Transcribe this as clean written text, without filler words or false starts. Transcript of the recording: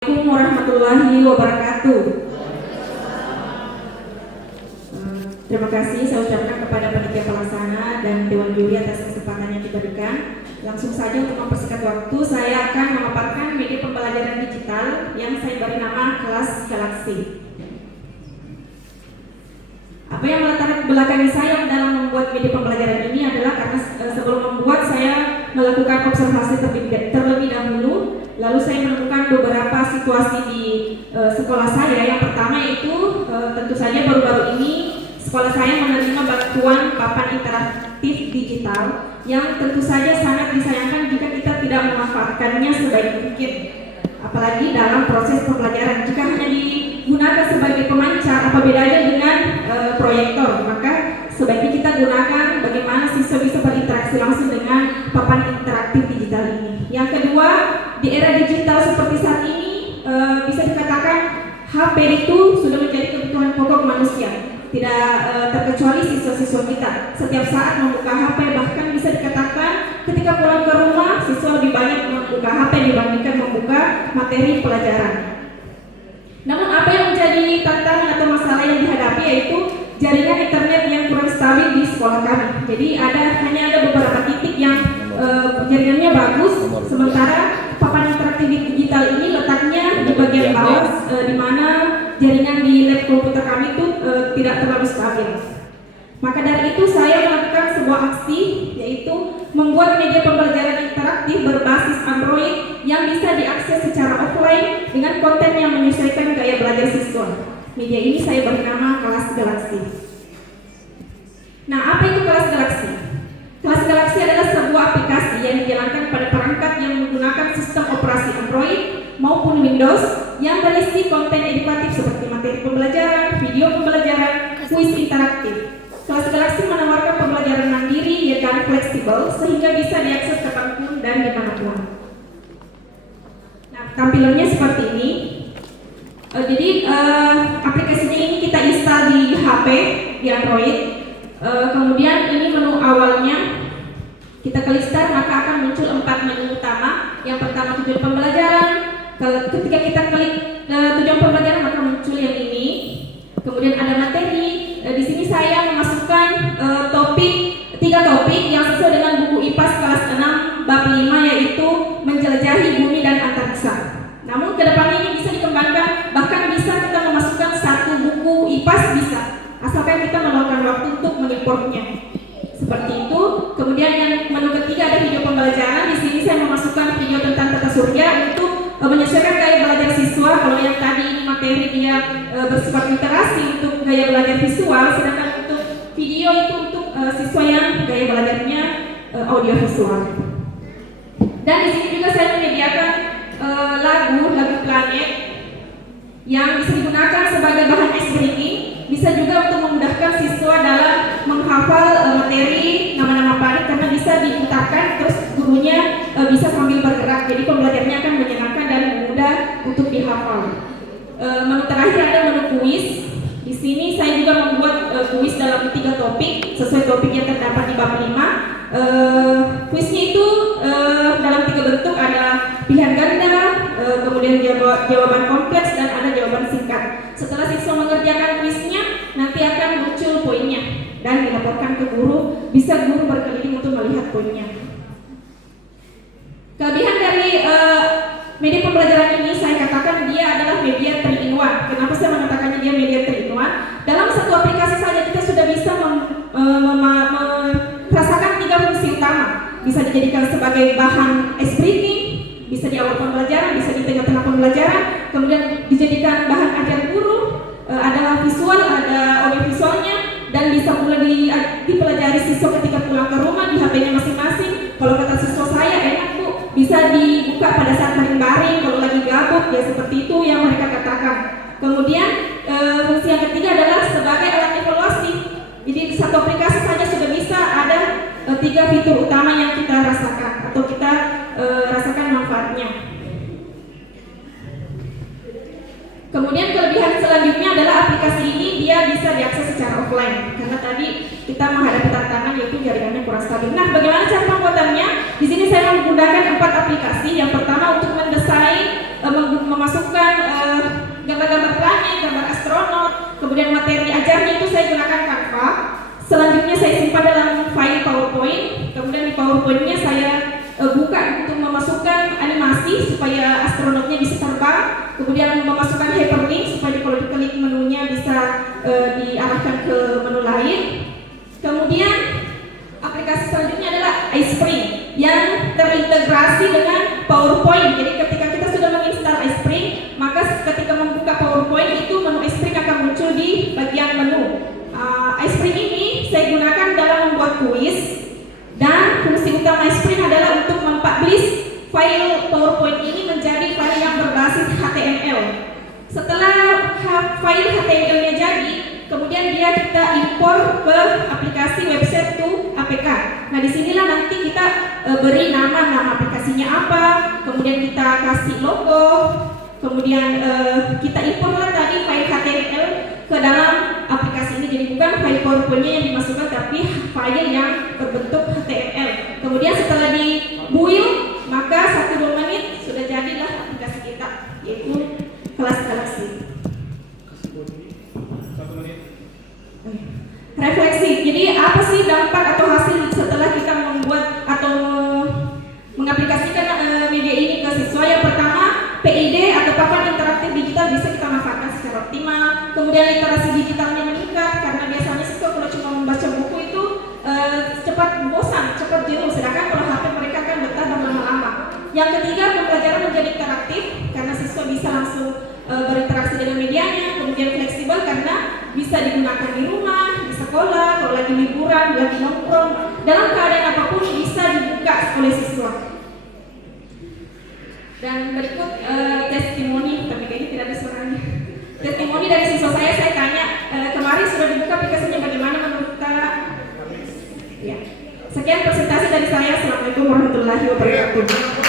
Assalamualaikum warahmatullahi wabarakatuh. Terima kasih saya ucapkan kepada panitia pelaksana dan Dewan Juri atas kesempatan yang diberikan. Langsung saja untuk mempersingkat waktu, saya akan memaparkan media pembelajaran digital yang saya beri nama Kelas Galaksi. Apa yang melatar belakangi saya dalam membuat media pembelajaran ini adalah karena sebelum membuat saya melakukan observasi terlebih dahulu. Lalu saya menemukan beberapa situasi di sekolah saya. Yang pertama itu tentu saja baru-baru ini sekolah saya menerima bantuan papan interaktif digital yang tentu saja sangat disayangkan jika kita tidak memanfaatkannya sebaik mungkin. Apalagi dalam proses pembelajaran, jika hanya digunakan sebagai pemancar, apa bedanya dengan proyektor? Maka sebaiknya kita gunakan bagaimana siswa bisa berinteraksi langsung dengan papan interaktif digital ini. Yang kedua, di era digital seperti saat ini bisa dikatakan HP itu sudah menjadi kebutuhan pokok manusia. Tidak terkecuali siswa-siswa kita. Setiap saat membuka HP, bahkan bisa dikatakan ketika pulang ke rumah siswa lebih banyak membuka HP dibandingkan membuka materi pelajaran. Namun apa yang menjadi tantangan atau masalah yang dihadapi yaitu jaringan internet yang kurang stabil di sekolah kami. Jadi hanya ada beberapa titik yang jaringannya bagus, sementara papan interaktif digital ini letaknya di bagian bawah, di mana jaringan di lab komputer kami itu tidak terlalu stabil. Maka dari itu saya melakukan sebuah aksi, yaitu membuat media pembelajaran interaktif berbasis Android yang bisa diakses secara offline dengan konten yang menyesuaikan gaya belajar siswa. Media ini saya beri nama Kelas Galaksi. Nah, apa itu Kelas Galaksi? Kelas Galaksi adalah sebuah aplikasi yang dijalankan pada perangkat yang menggunakan sistem operasi Android maupun Windows yang berisi konten edukatif seperti materi pembelajaran, video pembelajaran, kuis interaktif. Kelas Galaksi menawarkan pembelajaran mandiri dan fleksibel sehingga bisa diakses kapanpun dan dimanapun. Nah, tampilannya seperti ini. Jadi aplikasinya ini kita install di HP, di Android. Kemudian ini menu awalnya, kita klik start maka akan muncul 4 menu utama. Yang pertama tujuan pembelajaran. Ketika kita klik tujuan pembelajaran maka muncul yang ini. Kemudian ada materi. Di sini saya memasukkan 3 topik yang sesuai dengan buku IPAS kelas 6 bab 5, yaitu menjelajahi bumi dan antariksa. Namun kedepannya ini bisa dikembangkan, bahkan bisa kita memasukkan 1 buku IPAS bisa, asalkan kita meluangkan waktu untuk mengimportnya. Seperti itu. Kemudian yang menu ketiga ada video pembelajaran. Di sini saya memasukkan video tentang tata surya untuk menyesuaikan gaya belajar siswa. Kalau yang tadi ini materi dia bersifat literasi untuk gaya belajar visual, sedangkan untuk video itu untuk siswa yang gaya belajarnya audio visual. Dan di sini juga saya menyediakan lagu planet yang bisa digunakan sebagai bahan ice breaking. Bisa juga untuk memudahkan siswa dalam menghafal materi nama-nama planet karena bisa diputarkan terus gurunya bisa sambil bergerak. Jadi pembelajarannya akan menyenangkan dan mudah untuk dihafal. Menu terakhir ada menu kuis. Di sini saya juga membuat kuis dalam 3 topik sesuai topik yang terdapat di bab 5. Kuisnya itu dalam 3 bentuk, ada pilihan ganda, kemudian jawaban kompleks dan ada jawaban singkat. Setelah siswa mengerjakan kuisnya, nanti akan muncul poinnya dan dilaporkan ke guru. Bisa guru berkeliling untuk melihat poinnya. Kelebihan dari media pembelajaran ini saya katakan dia adalah media 3-in-1. Kenapa saya mengatakannya dia media 3-in-1? Dalam satu aplikasi saja kita sudah bisa merasakan 3 fungsi utama. Bisa dijadikan sebagai bahan ice breaking, bisa di awal pembelajaran, bisa di tengah-tengah pembelajaran, kemudian dijadikan bahan ajar guru, ada visual, ada audio visualnya, dan bisa mulai dipelajari siswa ketika pulang ke rumah di HP-nya masing-masing. Kalau kata siswa saya, enak Bu, bisa dibuka pada saat baring-baring, kalau lagi gabut, ya seperti itu yang mereka katakan. Kemudian fungsi yang ketiga adalah sebagai alat evaluasi. Jadi satu aplikasi saja sudah bisa ada 3 fitur utama yang kita rasakan atau kita rasakan manfaatnya. Kemudian kelebihan selanjutnya adalah aplikasi ini dia bisa diakses secara offline karena tadi kita menghadapi tantangan yaitu jaringannya kurang stabil. Nah, bagaimana cara pembuatannya? Di sini saya menggunakan 4 aplikasi. Yang pertama untuk mendesain, memasukkan gambar-gambar planet, gambar astronot, kemudian materi ajarnya itu saya gunakan Canva. Selanjutnya saya simpan dalam file PowerPoint. Kemudian di PowerPoint-nya saya buka untuk memasukkan animasi supaya astronotnya bisa terbang. Kemudian memasukkan hyperlink supaya kalau diklik menunya bisa diarahkan ke menu lain. Kemudian aplikasi selanjutnya adalah iSpring yang terintegrasi dengan PowerPoint. Jadi ketika kita sudah menginstal iSpring, maka ketika membuka PowerPoint itu menu iSpring akan muncul di bagian menu. iSpring ini saya gunakan dalam membuat kuis, dan fungsi utama iSpring adalah untuk mempublish file PowerPoint ini menjadi file yang berbasis HTML. Setelah file HTML-nya jadi, kemudian dia kita impor ke aplikasi website to APK. Nah, disinilah nanti kita beri nama aplikasinya apa, kemudian kita kasih logo, kemudian kita imporlah tadi file HTML ke dalam aplikasi ini. Jadi bukan file PowerPoint-nya yang dimasukkan, tapi file yang berbentuk HTML. Kemudian setelah di build, maka 1-2 menit sudah jadilah aplikasi kita, yaitu kelas galaksi. Refleksi. Jadi apa sih dampak atau hasil setelah kita membuat atau mengaplikasikan media ini ke siswa? Yang pertama, PID atau papan interaktif digital bisa kita manfaatkan secara optimal. Kemudian literasi digitalnya meningkat karena biasanya siswa kalau cuma membaca buku itu cepat bosan, cepat jenuh, sedangkan kalau HP mereka akan betah dan lama-lama. Yang ketiga, pembelajaran menjadi interaktif karena siswa bisa langsung berinteraksi dengan medianya. Kemudian fleksibel karena bisa digunakan di rumah, di sekolah, kalau lagi liburan, lagi nongkrong, dalam keadaan apapun bisa dibuka oleh siswa. Dan berikut testimoni, tapi kayaknya tidak ada suaranya. Testimoni dari siswa saya tanya, kemarin sudah dibuka aplikasinya, bagaimana menurut Kak? Ya. Sekian presentasi dari saya. Assalamualaikum warahmatullahi wabarakatuh.